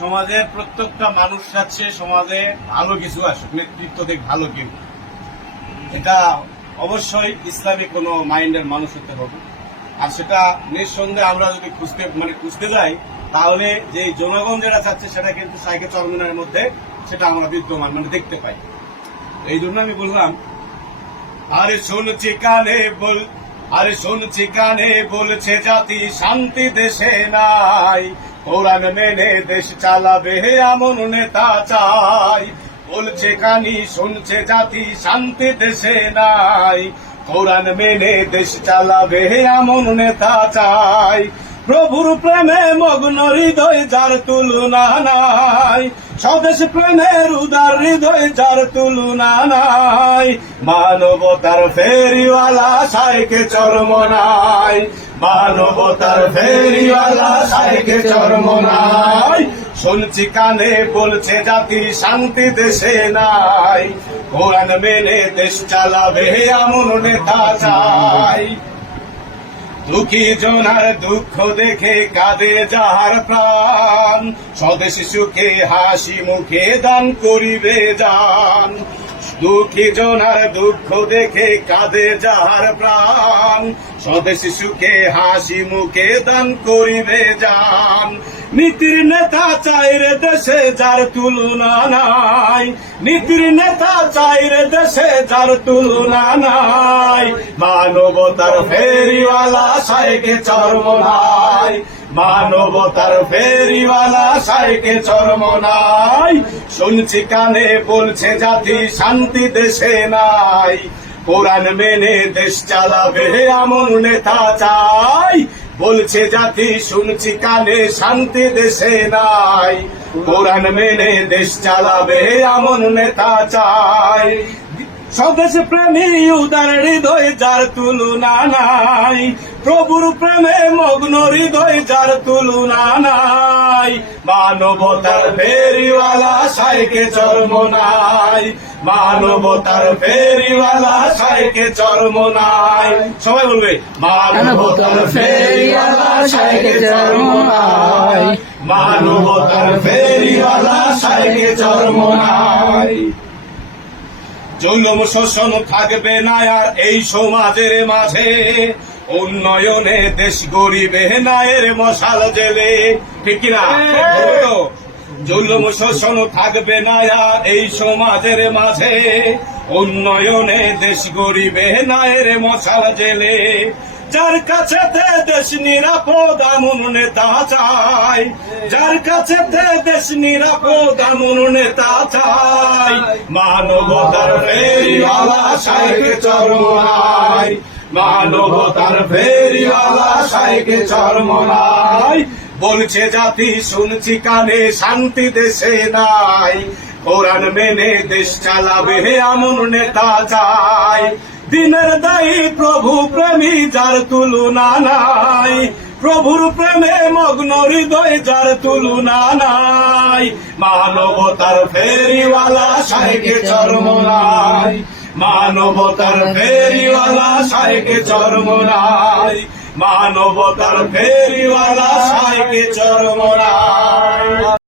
সমাজের প্রত্যেকটা মানুষ চাচ্ছে সমাজে ভালো কিছু আসুক, নেতৃত্ব দিক ভালো কেউ। এটা অবশ্যই ইসলামিক কোনো মাইন্ডের মানুষ হতে হবে। আর সেটা নিঃসন্দেহে আমরা যদি খুঁজতে যাই, তাহলে যে জনগণ যেটা চাচ্ছে সেটা কিন্তু সাইকে চরমনের মধ্যে সেটা আমরা বিদ্যমান দেখতে পাই। এই জন্য আমি বললাম, আরে শুনছি কানে বলছে জাতি শান্তি দেশে নাই, কোরআন মেনে দেশ চালাবে এমন নেতা চাই। বলছে কানি শুনছে জাতি শান্তি দেশে নাই, কোরআন মেনে দেশ চালাবে এমন নেতা চাই। প্রভুর প্রেমে মগ্ন হৃদয় যার তুলনা নাই, স্বদেশ প্রেমের উদার হৃদয় যার তুলনা নাই। মানবতার ফেরিওয়ালা সাইকে চরমনাই, মানবতার ফেরিওয়ালা সাইকে চরমনাই। শুনছি কানে বলছে জাতি শান্তি দেশে নাই, কোরআন মেনে দেশ চালাবে এমন নেতা চাই। দুঃখী জনার দুঃখ দেখে কাঁদে যাহার প্রাণ, স্বদেশ সুখে হাসি মুখে দান করিবে যান। দুঃখী জনার দুঃখ দেখে কাঁদে যাহার প্রাণ, স্বদেশ সুখে হাসি মুখে দান করিবে যান। নীতির নেতা চাই রে দেশে যার তুলনা নাই, নীতির নেতা চাই রে দেশে যার তুলনা নাই। মানবতার ফেরিওয়ালা সাইকে চরমনাই, মানবতার ফেরিওয়ালা সাইকে চরমনাই। শুনছি কানে বলছে জাতি শান্তি দেশে নাই, কোরআন মেনে দেশ চালাবে এমন নেতা চাই। বলছে জাতি শুনছি কানে শান্তি দেশে নাই, কোরআন মেনে দেশ চালাবে এমন নেতা চাই। স্বদেশ প্রেমী উদার হৃদয় যার তুলনা নাই, প্রভুর প্রেমে মগ্ন হৃদয় যার তুলনা নাই। মানবতার ফেরিওয়ালা সাইকে চরমনাই, মানবতার ফেরিওয়ালা সাইকে চরমনাই। সবাই বলবে মানবতার ফেরিওয়ালা সাইকে চরমনাই, মানবতার ফেরিওয়ালা সাইকে চরমনাই। জুলুম শোষণ থাকবে না আর এই সমাজের মাঝে, উন্নয়নে দেশ গরিবে নায়ের মশাল জেলে। ঠিক কিনা? জুলুম শোষণ থাকবে না আর এই সমাজের মাঝে, উন্নয়নে দেশ গরিবে নায়ের মশাল জেলে। যার কাছে দেশ নিরাপদ এমন নেতা চাই, যার কাছে দেশ নিরাপদ এমন নেতা চাই। মানবতার ফেরিওয়ালা সাইকে চরমনাই, মানবতার ফেরিওয়ালা সাইকে চরমনাই। বলছে জাতি শুনছি কানে শান্তি দেশে নাই, কোরআন মেনে দেশ চালাবে এমন নেতা চাই। দিনের দায়ী প্রভু প্রেমী যার তুলনা নাই, প্রভুর প্রেমে মগ্ন হৃদয় যার তুলনা নাই। মানবতার ফেরিওয়ালা সাইকে চরমনাই, মানবতার ফেরিওয়ালা সাইকে চরমনাই, মানবতার ফেরিওয়ালা সাইকে চরমনাই।